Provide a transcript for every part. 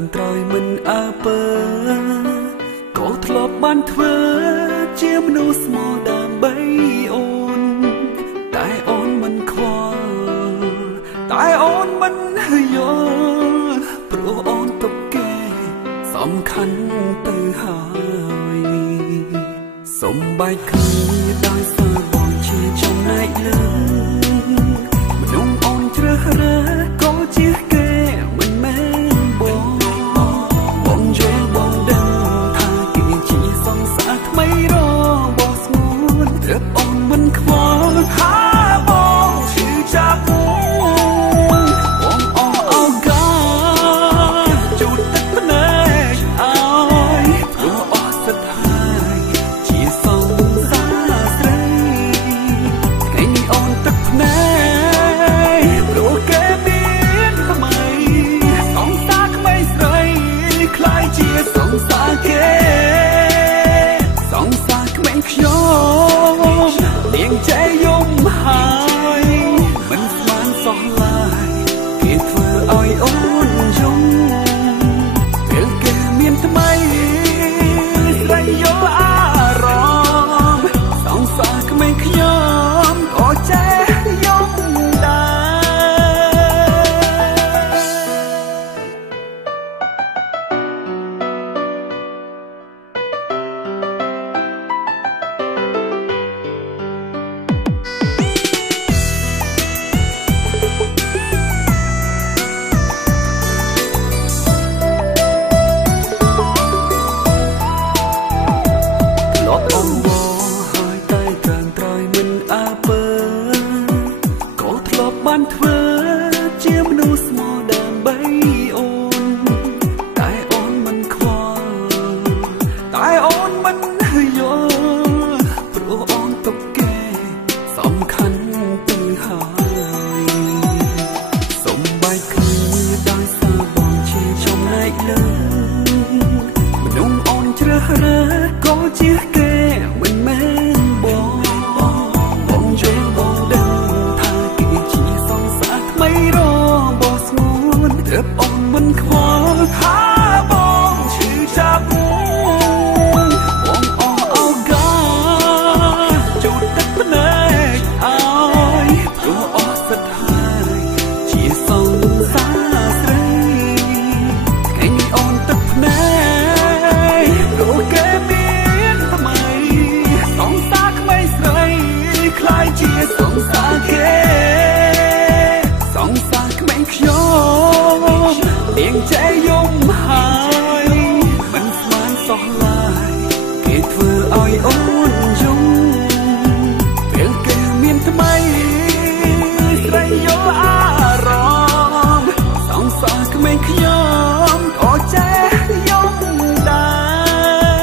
នត្រយមិនអើពើក៏ធ្លាប់បានធ្វើជាមនុស្សស្មោះដើម្បីអូនតែអូនមិនខ្វល់តែអូនមិនយល់ព្រោះអូនទុកគេសំខាន់ទៅហើយសំបែកគ្នាដោយសារបងជាចំណែកលើមនុស្សអូនជ្រើសរើសក៏ជាគេមិនមែនបងយល់បងដឹងថាគេជាសង្សារថ្មីរបស់ស្ងួនទើបអូនមិនខ្វល់ថាបងឈឺចាប់បងអស់ឱកាសជូតទឹកភ្នែកឲ្យព្រោះអស់សិទ្ធហើយជាសង្សារស្រីថ្ងៃនេះអូនទឹកភ្នែកព្រោះគេមានថ្មីសង្សារក្មេងស្រីខ្លាយជាសង្សារគេសង្សារក្មេងខ្ញុំនាងចែយំហើយមិនស្មានសោះឡើយគេធ្វើឲ្យអូនយំពេលគេមានថ្មីស្រីយល់អារម្មណ៍សង្សារក្មេងខ្ញុំក៏ចែយំដែរអូនហើយតែកើនត្រយមិនអើពើក៏ធ្លាប់បានធ្វើជាមនុស្សស្មោះដើម្បីអូនតែអូនមិនខ្វល់តែអូនមិនយល់ព្រោះអូនទុកគេសំខាន់ទៅហើយសំបែកគ្នាដោយសារបងជាចំណែកលើមនុស្សអូនជ្រើសរើសក៏ជាគេមិនមែនបងយល់បងដឹងថាគេជាសង្សារថ្មីរបស់ស្ងួនទើបអូនមិនខ្វល់ថាបងឈឺចាប់បងអស់ឱកាសជូតទឹកភ្នែកឲ្យព្រោះអស់សិទ្ធហើយជាសង្សារស្រីថ្ងៃនេះអូនទឹកភ្នែកព្រោះគេមានថ្មីសង្សារក្មេងស្រីខ្លាយជាសង្សារគេសង្សារក្មេងខ្ញុំនាងចែយំហើយមិនស្មានសោះឡើយគេធ្វើឲ្យអូនយំពេលគេមានថ្មីស្រីយល់អារម្មណ៍សង្សារក្មេងខ្ញុំក៏ចែយំដែ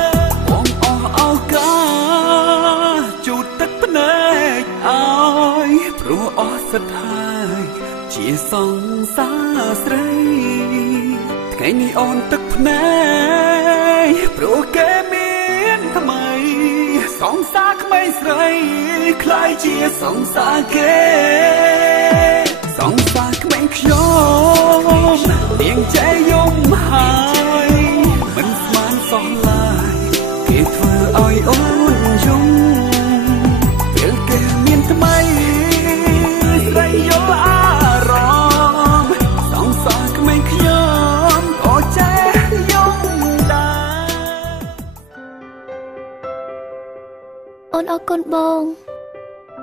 របងអស់ឱកាសជូតទឹកភ្នែកឲ្យព្រោះអស់សិទ្ធហើយជាសង្សារស្រីថ្ងៃនេះអូនទឹកភ្នែកព្រោះគេមានថ្មីសង្សារក្មេងស្រីខ្លាយជាសង្សារគេសង្សារក្មេងខ្ញុំនាងចែយំហើយមិនស្មានសោះឡើយគេធ្វើឲ្យអូនយំពេលគេមានថ្មីស្រីយល់អារម្មណ៍សង្សារក្មេងខ្ញុំក៏ចែយំដែរអូនអរគុណបង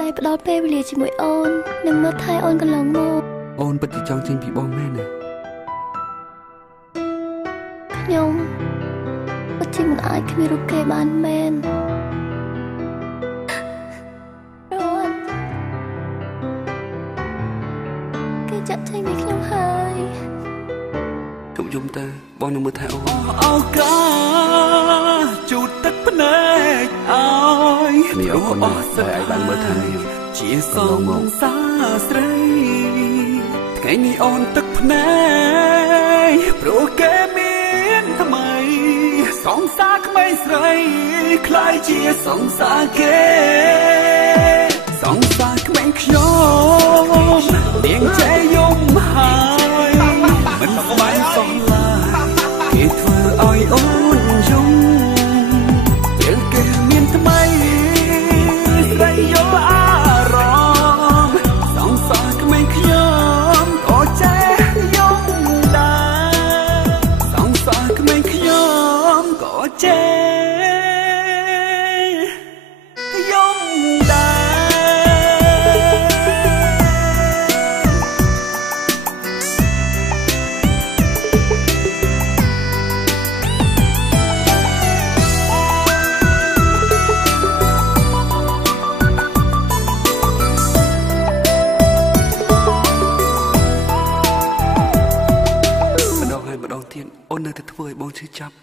ដែលផ្ដល់ពេលវេលាជាមួយអូននិងមើលថែអូនកន្លងមកអូនពិតជាចង់ចេញពីបងមែនទេខ្ញុំពិតជាមិនអាចគ្មានរូបគេបានមែនគេចាក់ចេញពីខ្ញុំហើយជុំយំទៅបងនឹងមើលថែអូនឱកាសជូតទឹកភ្នែកឲ្យនេះអូនឲ្យបានមើលថែជាសង្សារស្រីថ្ងៃនេះអូនទឹកភ្នែកព្រោះគេមានថ្មីសង្សារក្មេងស្រីខ្លាយជាសង្សារគេសង្សារក្មេងខ្ញុំនាងចែយំហើយមិនស្មានសោះឡើយ តែធ្វើឲ្យបងឈឺចាប់